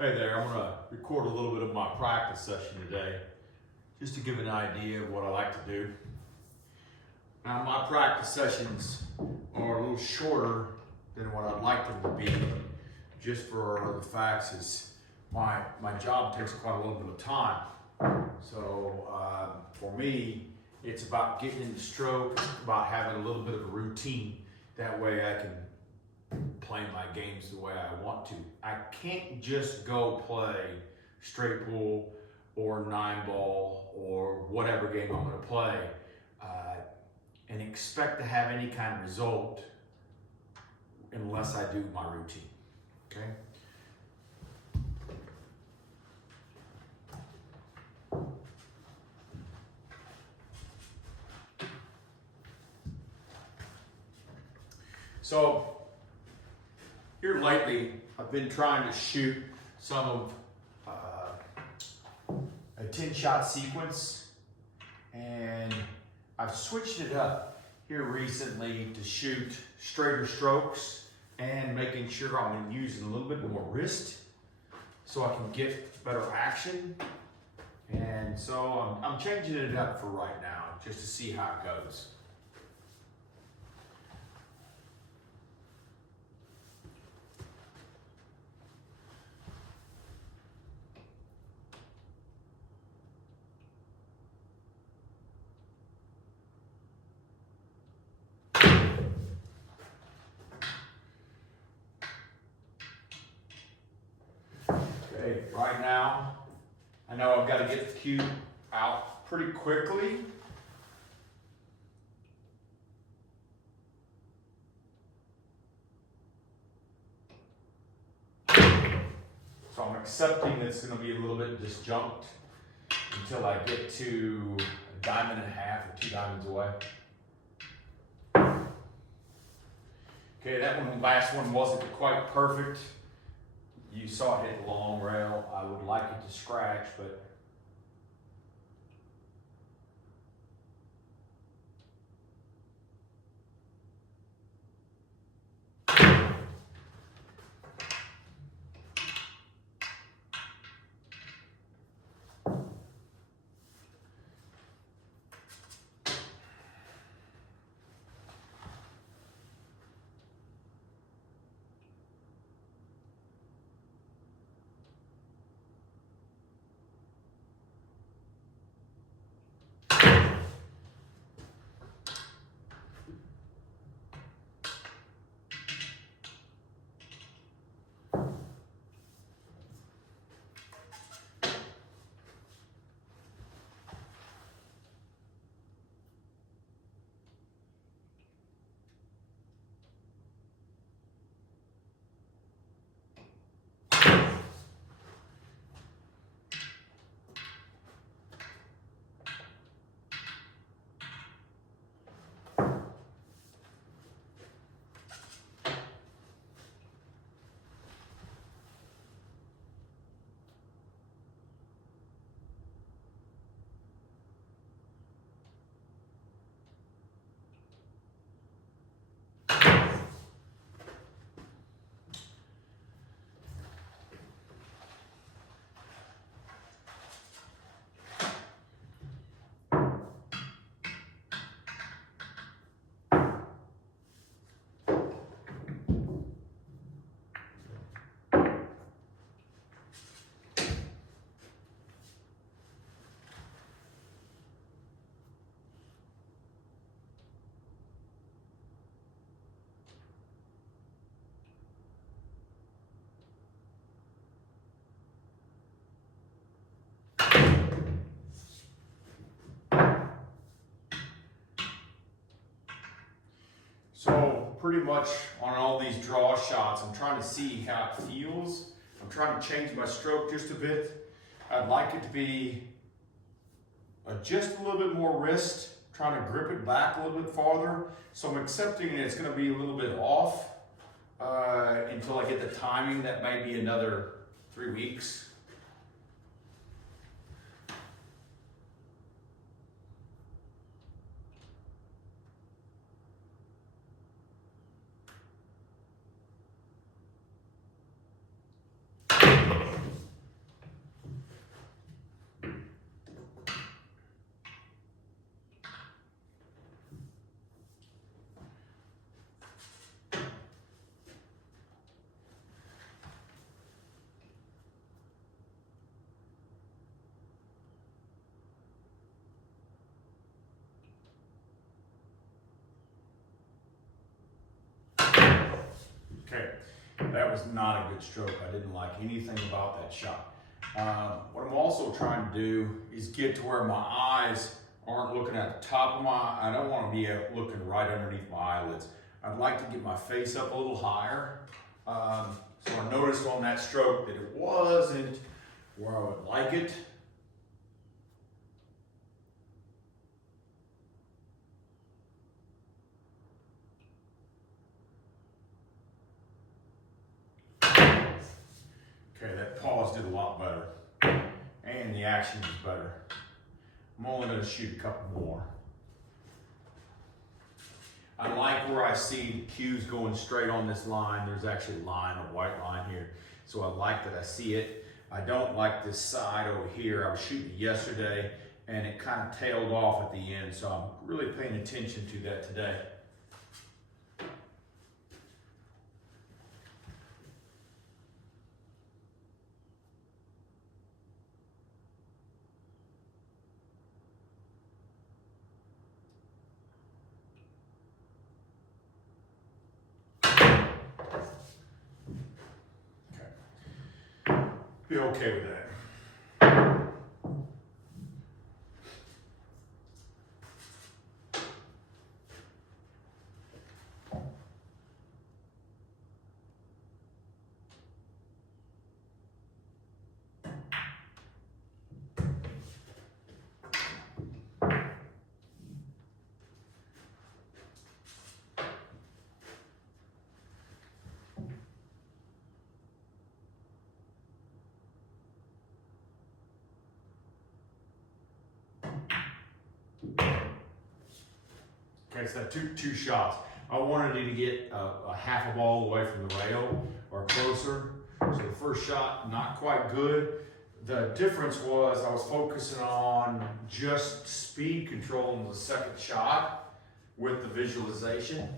Hey there, I'm going to record a little bit of my practice session today, just to give an idea of what I like to do. Now, my practice sessions are a little shorter than what I'd like them to be, just for the facts is my job takes quite a little bit of time. So for me, it's about getting in the stroke, it's about having a little bit of a routine. That way I can play my games the way I want to. I can't just go play straight pool or 9-ball or whatever game I'm going to play and expect to have any kind of result unless I do my routine. Okay? So here lately, I've been trying to shoot some of a 10-shot sequence, and I've switched it up here recently to shoot straighter strokes and making sure I'm using a little bit more wrist so I can get better action. And so I'm changing it up for right now just to see how it goes. Okay, right now, I know I've got to get the cue out pretty quickly. So I'm accepting it's going to be a little bit disjunct until I get to a diamond and a half or 2 diamonds away. Okay, that last one wasn't quite perfect. You saw it hit the long rail. I would like it to scratch, but so pretty much on all these draw shots, I'm trying to see how it feels. I'm trying to change my stroke just a bit. I'd like it to be just a little bit more wrist, trying to grip it back a little bit farther. So I'm accepting it's going to be a little bit off until I get the timing. That may be another 3 weeks. that was not a good stroke. I didn't like anything about that shot. What I'm also trying to do is get to where my eyes aren't looking at the top of my, I don't want to be looking right underneath my eyelids. I'd like to get my face up a little higher. So I noticed on that stroke that it wasn't where I would like it. Okay, that pause did a lot better. And the action was better. I'm only going to shoot a couple more. I like where I see the cues going straight on this line. There's actually a line, a white line here. So I like that I see it. I don't like this side over here. I was shooting yesterday and it kind of tailed off at the end. So I'm really paying attention to that today. Be okay with that. Okay, so that took 2 shots. I wanted you to get a half a ball away from the rail or closer. So the first shot, not quite good. The difference was I was focusing on just speed control in the second shot with the visualization.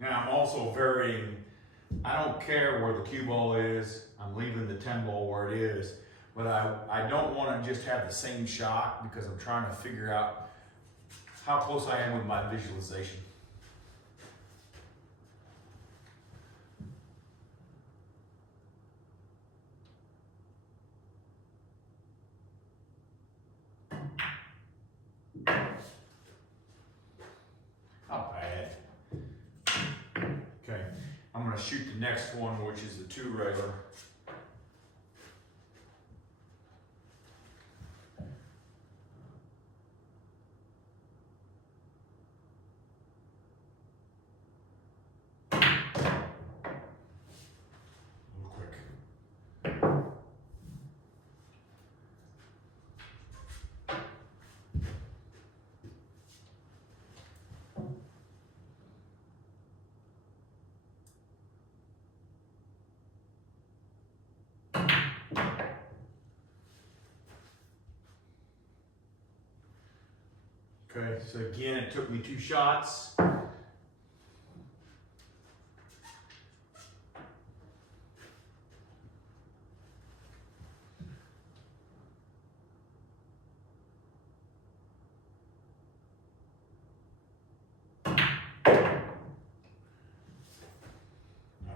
Now I'm also varying, I don't care where the cue ball is, I'm leaving the 10 ball where it is, but I don't want to just have the same shot because I'm trying to figure out how close I am with my visualization. Not bad. Okay, I'm going to shoot the next one, which is the 2 railer. Okay, so again, it took me 2 shots. Not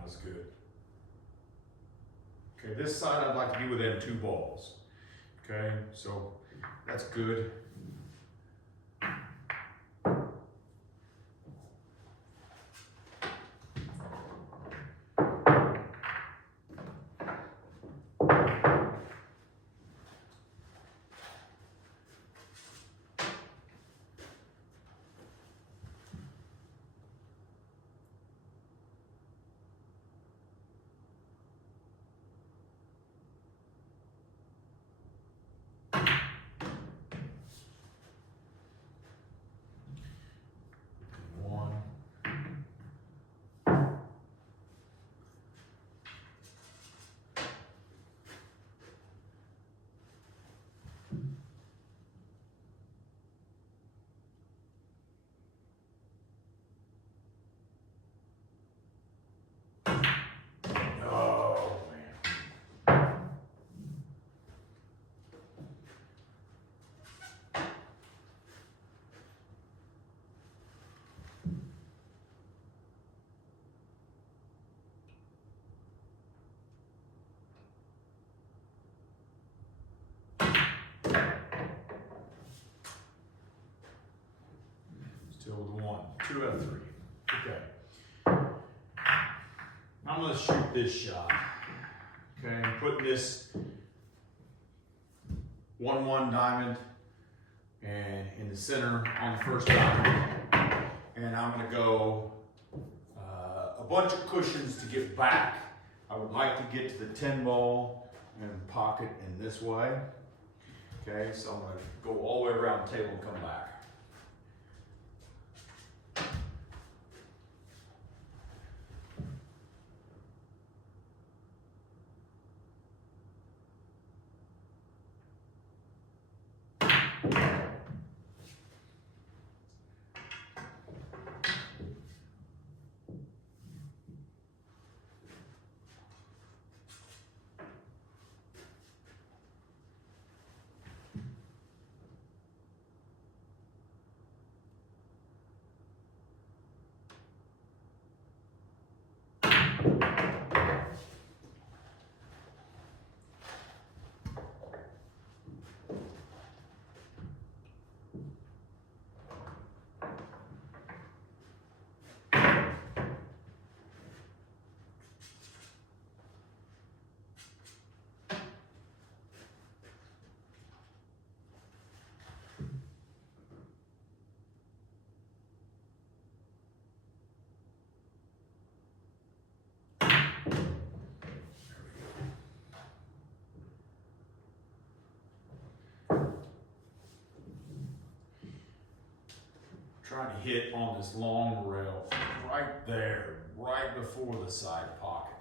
as good. Okay, this side I'd like to be within 2 balls. Okay, so that's good. 1, 2 out of 3. Okay. I'm going to shoot this shot. Okay, I'm putting this 1-1 diamond and in the center on the first diamond. And I'm going to go a bunch of cushions to get back. I would like to get to the 10 ball and pocket in this way. Okay, so I'm going to go all the way around the table and come back. Trying to hit on this long rail right there, right before the side pocket.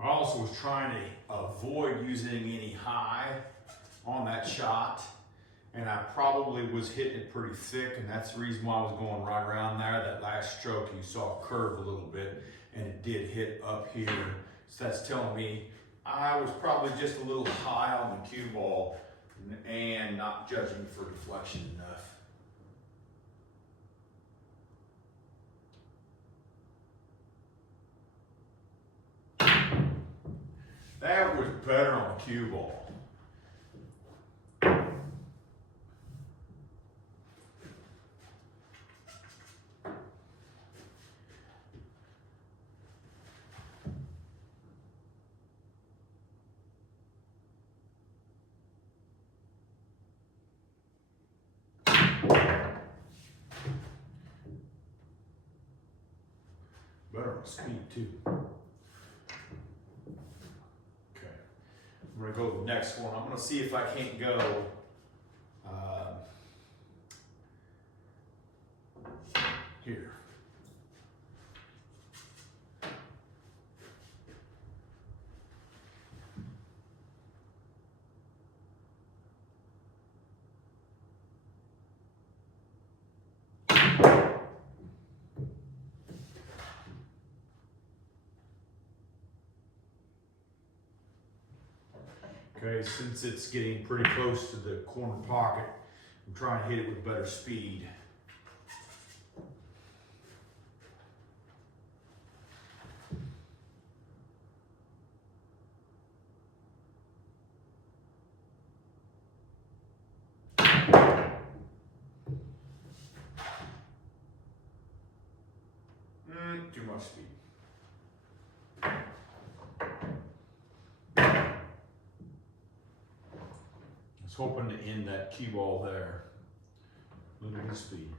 I also was trying to avoid using any high on that shot, and I probably was hitting it pretty thick, and that's the reason why I was going right around there. That last stroke, you saw it curve a little bit, and it did hit up here. So that's telling me I was probably just a little high on the cue ball and not judging for deflection enough. That was better on the cue ball. Better on speed too. I'm gonna go to the next one. I'm gonna see if I can't go here. Okay, since it's getting pretty close to the corner pocket, I'm trying to hit it with better speed. Too much speed. I was hoping to end that cue ball there. A little bit of speed.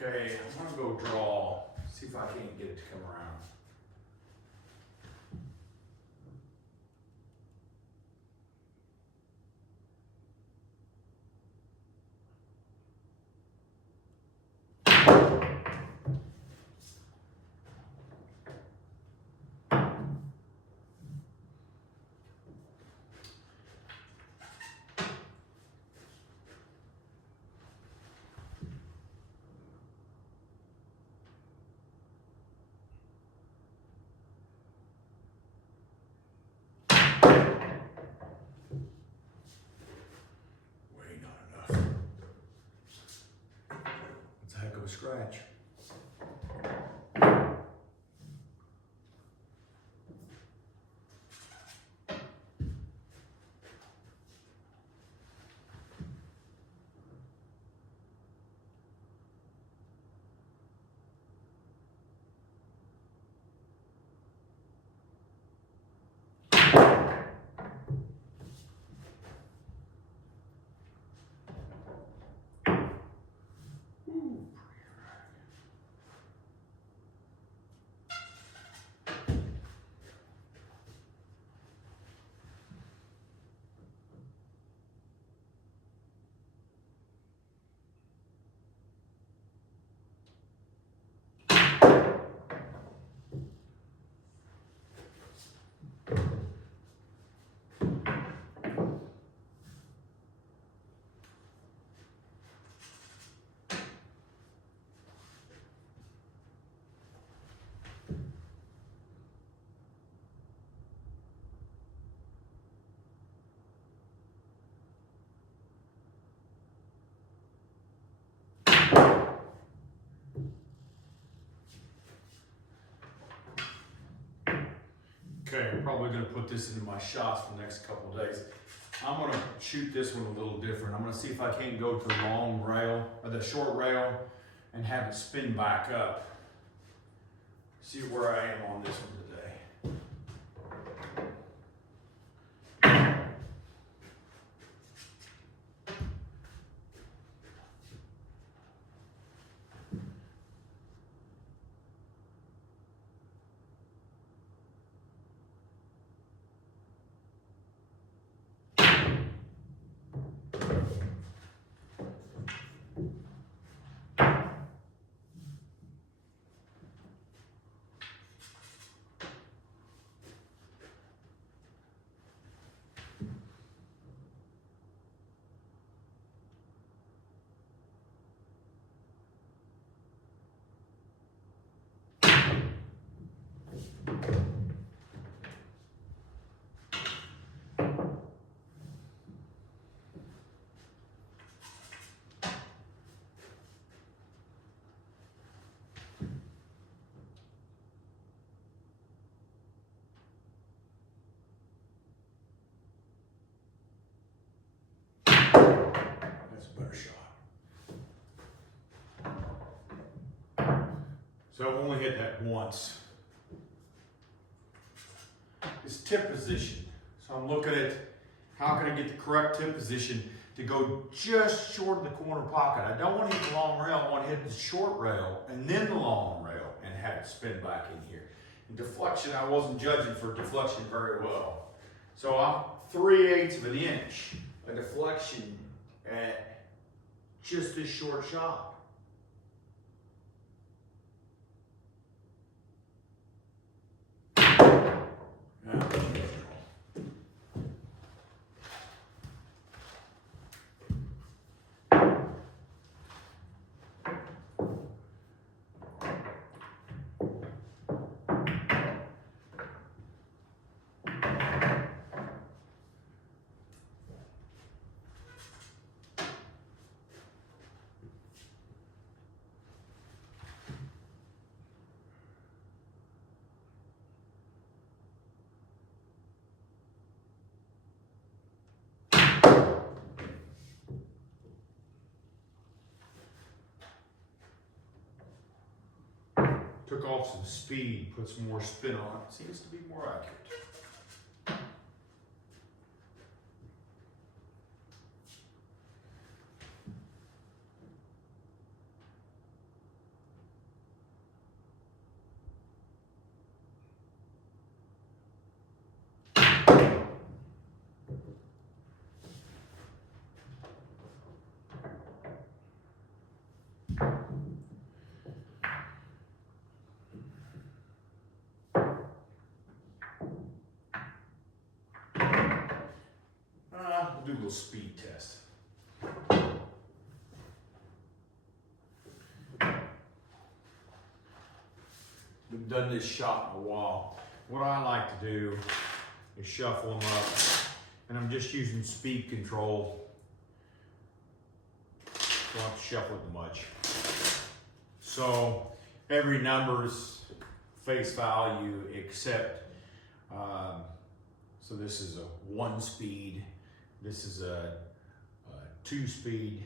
Okay, I'm gonna go draw, see if I can't get it to come around. Way not enough. That's a heck of a scratch. Okay, I'm probably gonna put this into my shots for the next couple of days. I'm gonna shoot this one a little different. I'm gonna see if I can't go to the long rail, or the short rail, and have it spin back up. See where I am on this one today. That's a better shot. So I've only hit that once. It's tip position. So I'm looking at how can I get the correct tip position to go just short of the corner pocket. I don't want to hit the long rail, I want to hit the short rail and then the long rail and have it spin back in here. And deflection, I wasn't judging for deflection very well. So I'm 3/8 of an inch of deflection at just this short shot. Took off some speed, put some more spin on it. Seems to be more accurate. little speed test. We've done this shot in a while. What I like to do is shuffle them up, and I'm just using speed control. Don't have to shuffle it much. So every number's face value except, so this is a 1 speed, this is a 2 speed,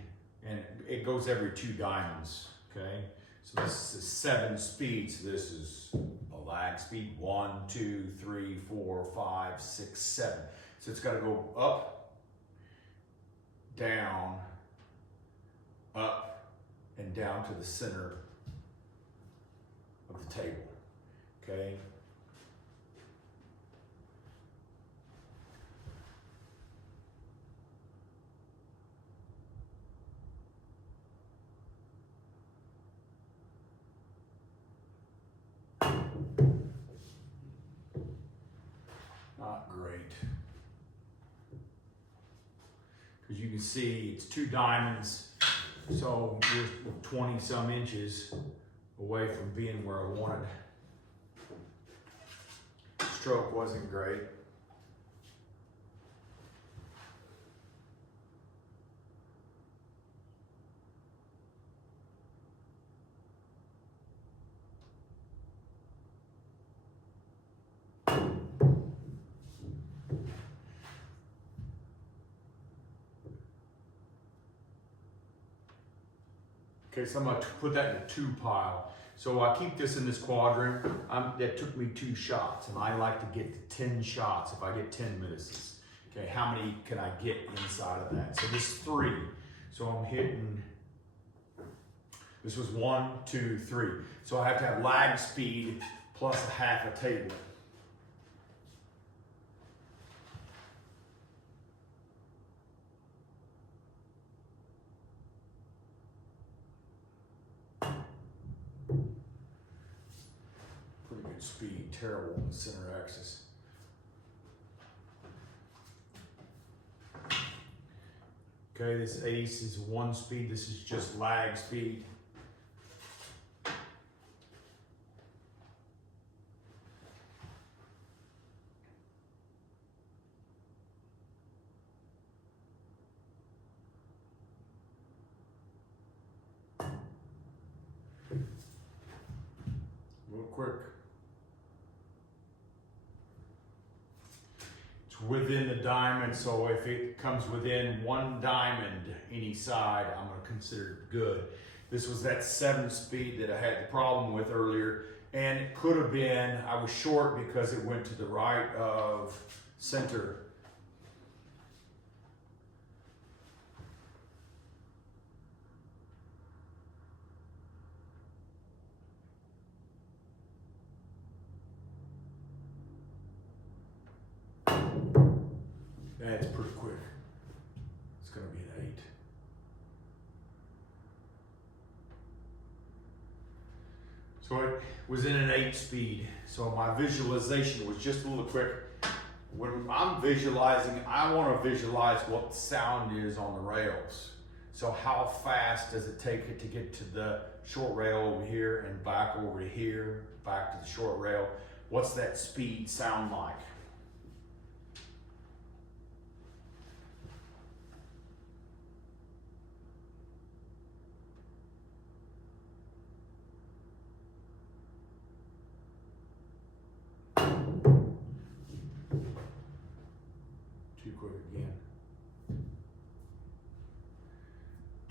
and it goes every 2 diamonds, okay? So this is 7 speeds. So this is a lag speed, 1, 2, 3, 4, 5, 6, 7. So it's got to go up, down, up, and down to the center of the table, okay? Not great. Because you can see it's 2 diamonds, so we're 20 some inches away from being where I wanted. Stroke wasn't great. Okay, so I'm gonna put that in a 2 pile. So I keep this in this quadrant. That took me 2 shots, and I like to get to 10 shots if I get 10 misses. Okay, how many can I get inside of that? So this is 3. So I'm hitting, this was 1, 2, 3. So I have to have lag speed plus a half a table. Speed, terrible on the center axis. Okay, this ace is 1 speed, this is just lag speed. Real quick. Within the diamond, so if it comes within 1 diamond any side, I'm going to consider it good. This was that 7 speed that I had the problem with earlier, and it could have been I was short because it went to the right of center. That's pretty quick. It's going to be an 8. So it was in an 8 speed. So my visualization was just a little quick. When I'm visualizing, I want to visualize what the sound is on the rails. So how fast does it take it to get to the short rail over here and back over to here, back to the short rail? What's that speed sound like? Too quick again.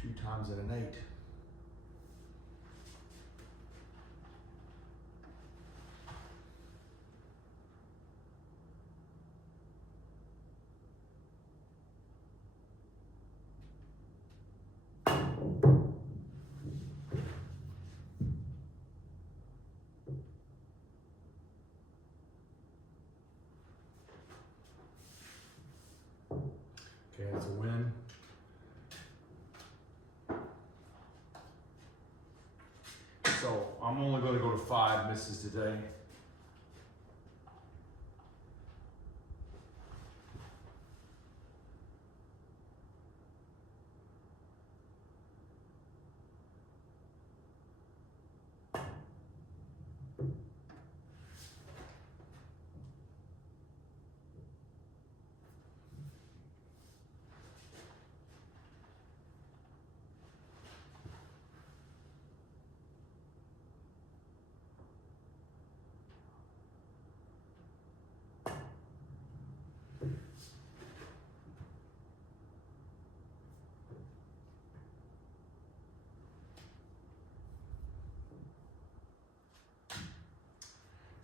2 times at an 8. Okay, that's a win. So I'm only going to go to 5 misses today.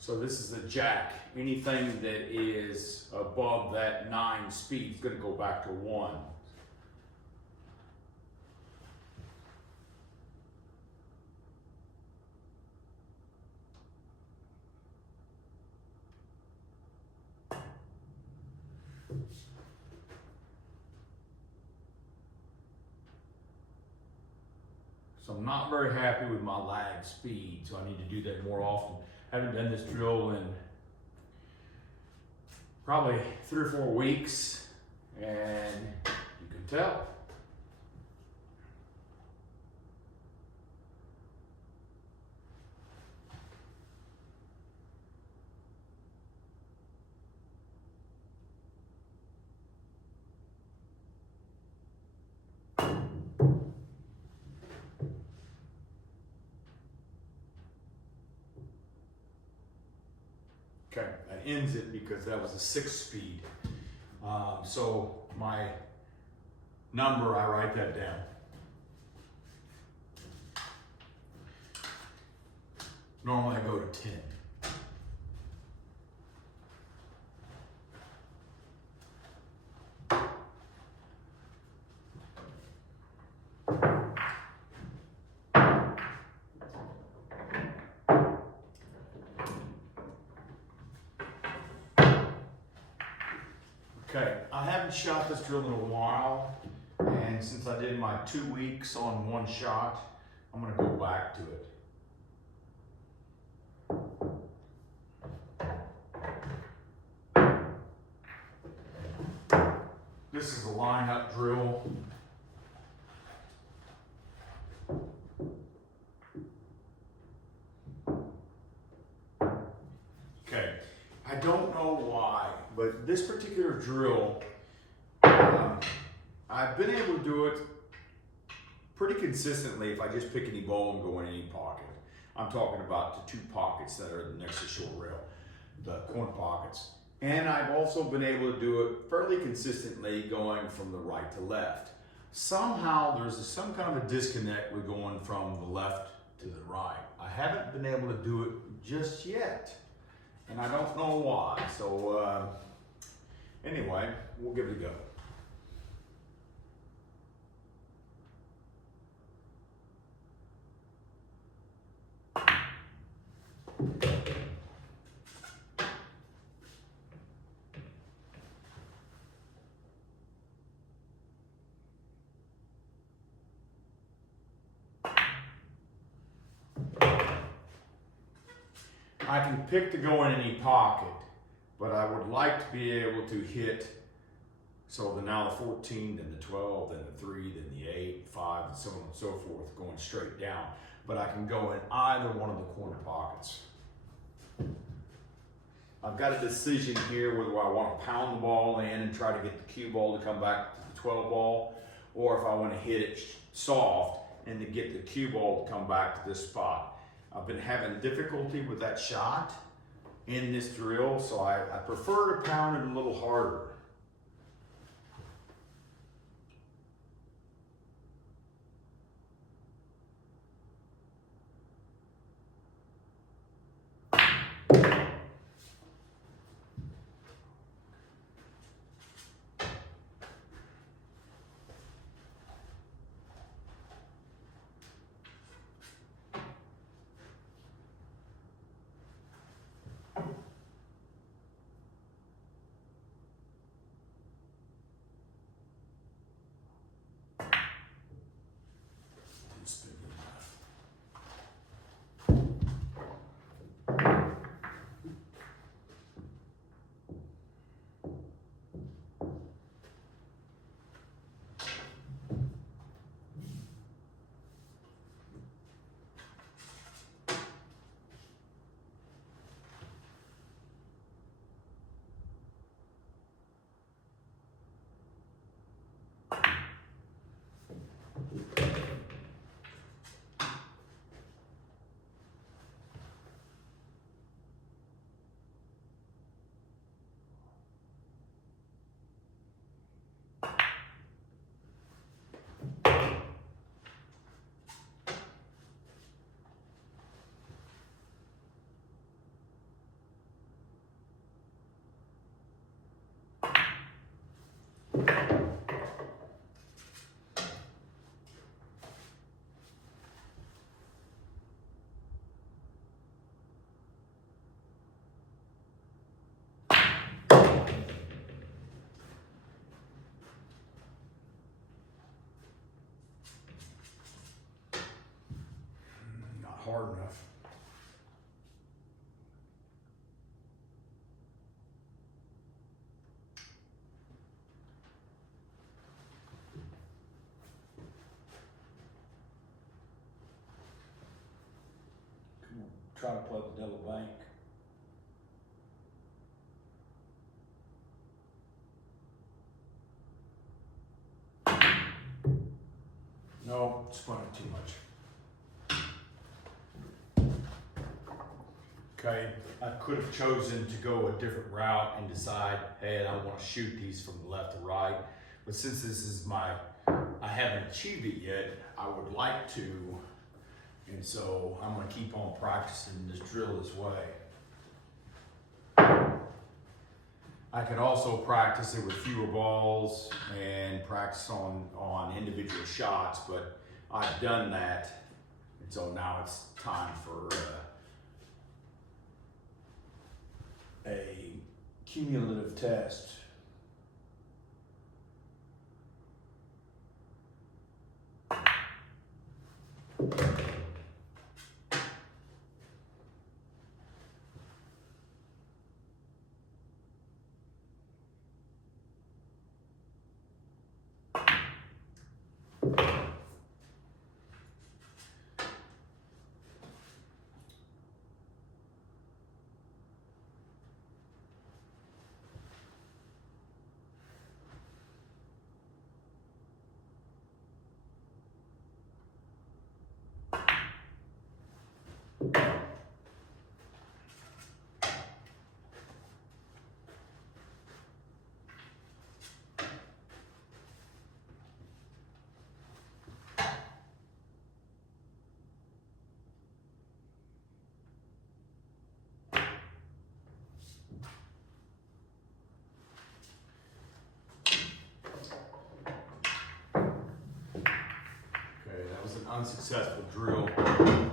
So this is a jack. Anything that is above that 9 speed is going to go back to 1. So I'm not very happy with my lag speed, so I need to do that more often. I haven't done this drill in probably 3 or 4 weeks, and you can tell. Okay, that ends it because that was a 6 speed. So my number, I write that down. Normally I go to 10. Okay, I haven't shot this drill in a while, and since I did my 2 weeks on 1 shot, I'm going to go back to it. This is a line-up drill. Okay, I don't know why, but this particular drill, I've been able to do it pretty consistently if I just pick any ball and go in any pocket. I'm talking about the 2 pockets that are next to short rail, the corner pockets. And I've also been able to do it fairly consistently going from the right to left. Somehow there's some kind of a disconnect with going from the left to the right. I haven't been able to do it just yet, and I don't know why. So anyway, we'll give it a go. I can pick to go in any pocket, but I would like to be able to hit, so now the 14, then the 12, then the 3, then the 8, 5, and so on and so forth, going straight down. But I can go in either one of the corner pockets. I've got a decision here whether I want to pound the ball in and try to get the cue ball to come back to the 12 ball, or if I want to hit it soft and to get the cue ball to come back to this spot. I've been having difficulty with that shot in this drill, so I prefer to pound it a little harder. hard enough. Come on, try to play the double bank. No, spun it too much. Okay, I could have chosen to go a different route and decide, hey, I want to shoot these from the left to right. But since this is I haven't achieved it yet, I would like to. And so I'm going to keep on practicing this drill this way. I could also practice it with fewer balls and practice on individual shots, but I've done that. And so now it's time for A cumulative test. unsuccessful drill.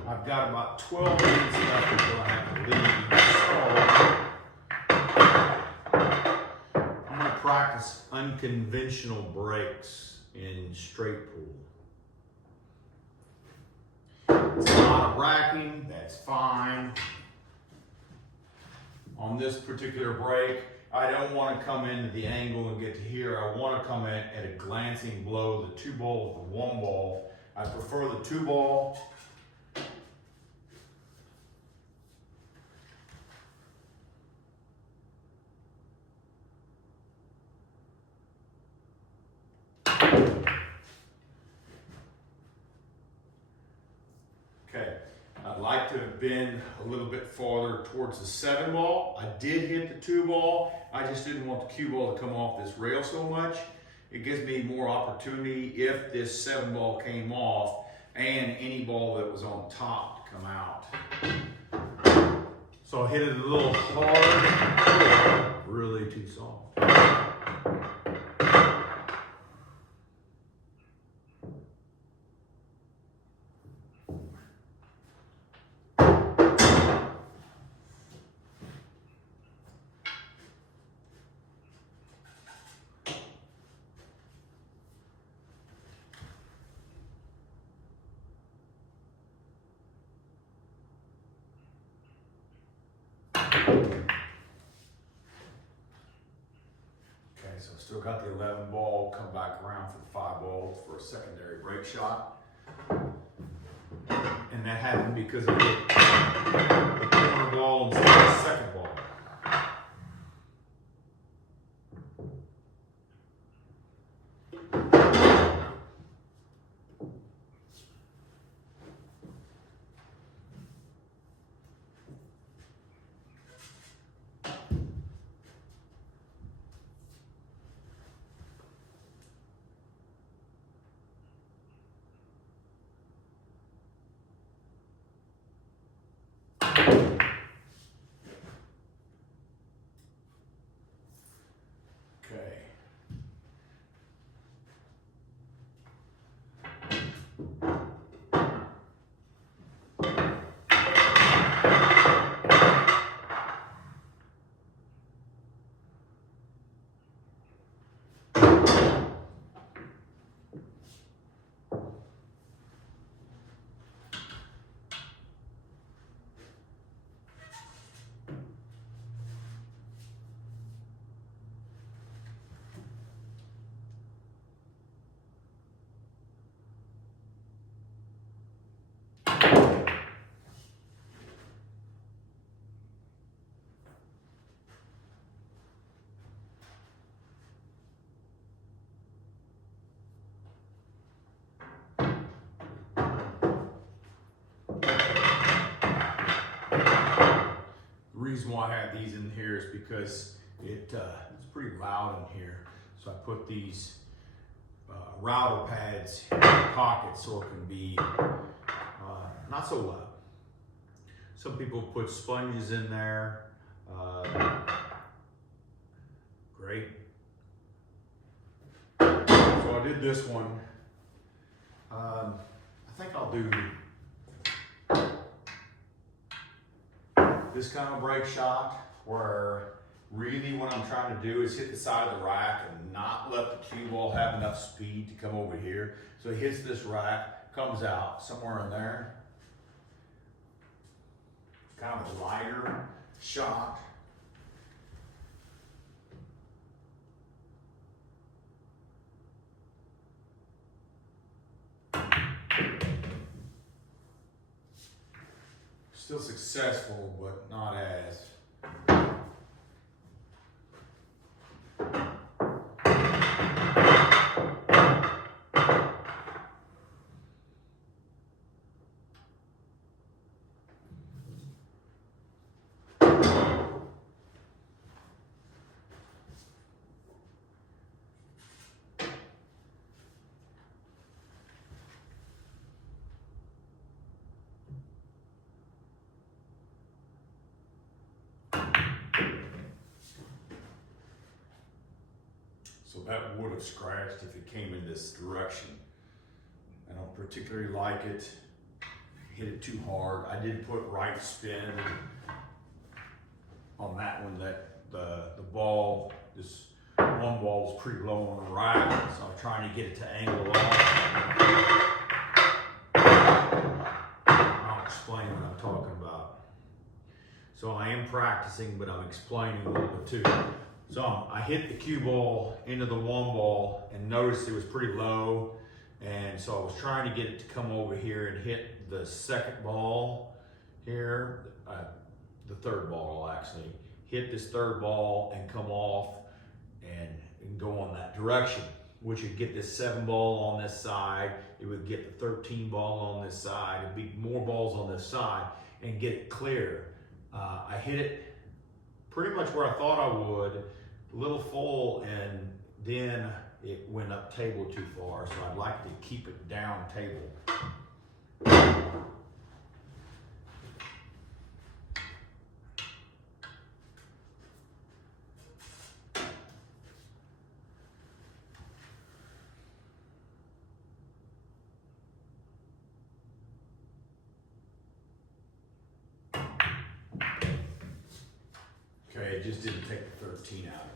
I've got about 12 minutes left until I have to leave. So I'm going to practice unconventional breaks in straight pool. It's a lot of racking, that's fine. On this particular break, I don't want to come into the angle and get to here. I want to come in at a glancing blow, the 2 ball with the 1 ball. I prefer the 2 ball. Okay, I'd like to have been a little bit farther towards the 7 ball. I did hit the 2 ball. I just didn't want the cue ball to come off this rail so much. It gives me more opportunity if this 7 ball came off and any ball that was on top to come out. So I hit it a little hard, really too soft. Okay, so still got the 11 ball, come back around for the 5 balls for a secondary break shot. And that happened because I hit the corner ball instead of the second ball. reason why I have these in here is because it's pretty loud in here. So I put these router pads in the pocket so it can be not so loud. Some people put sponges in there. Great. So I did this one. I think I'll do this kind of break shot where really what I'm trying to do is hit the side of the rack and not let the cue ball have enough speed to come over here. So it hits this rack, comes out somewhere in there. Kind of a lighter shot. Still successful, but not as. So that would have scratched if it came in this direction. I don't particularly like it. Hit it too hard. I did put right spin on that one. That the ball, this one ball was pretty low on the rack, so I'm trying to get it to angle off. I'll explain what I'm talking about. So I am practicing, but I'm explaining a little bit too. So I hit the cue ball into the one ball and noticed it was pretty low. And so I was trying to get it to come over here and hit the second ball here, the third ball actually. Hit this third ball and come off and go on that direction, which would get this 7 ball on this side. It would get the 13 ball on this side. It'd be more balls on this side and get it clear. I hit it pretty much where I thought I would, a little full, and then it went up table too far, so I'd like to keep it down table. Okay, it just didn't take the 13 out of that.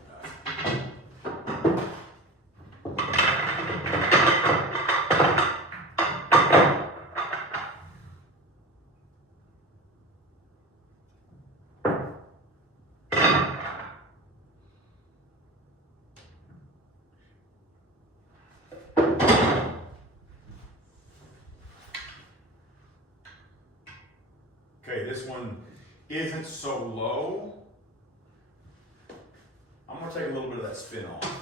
Okay, this one isn't so low. I'm gonna take a little bit of that spin off.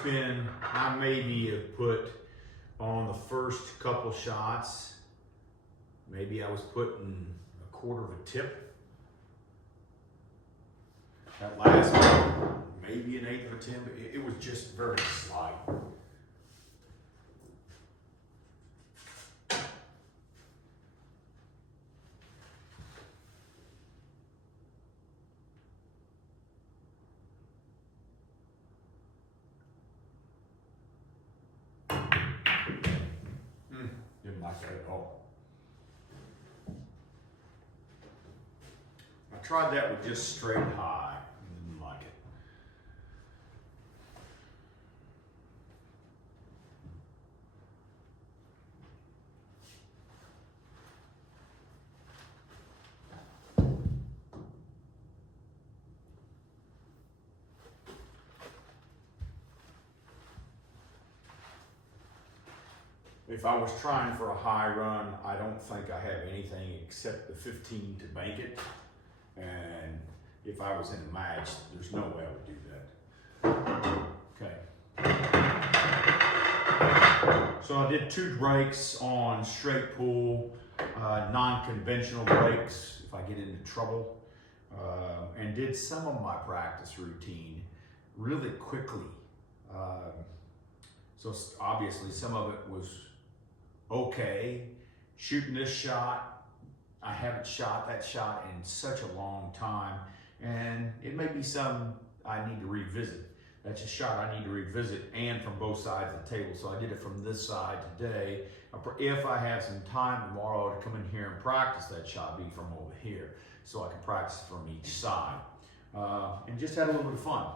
Spin, I maybe have put on the first couple shots, maybe I was putting a quarter of a tip. That last one, maybe an eighth of a tip. It was just very slight. Didn't like that at all. I tried that with just straight high. Didn't like it. if I was trying for a high run, I don't think I have anything except the 15 to bank it. And if I was in a match, there's no way I would do that. Okay. So I did 2 breaks on straight pull, non-conventional breaks if I get into trouble, and did some of my practice routine really quickly. So obviously some of it was okay. Shooting this shot, I haven't shot that shot in such a long time, and it may be some I need to revisit. That's a shot I need to revisit, and from both sides of the table. So I did it from this side today. If I have some time tomorrow to come in here and practice that shot, be from over here, so I can practice from each side. And just had a little bit of fun.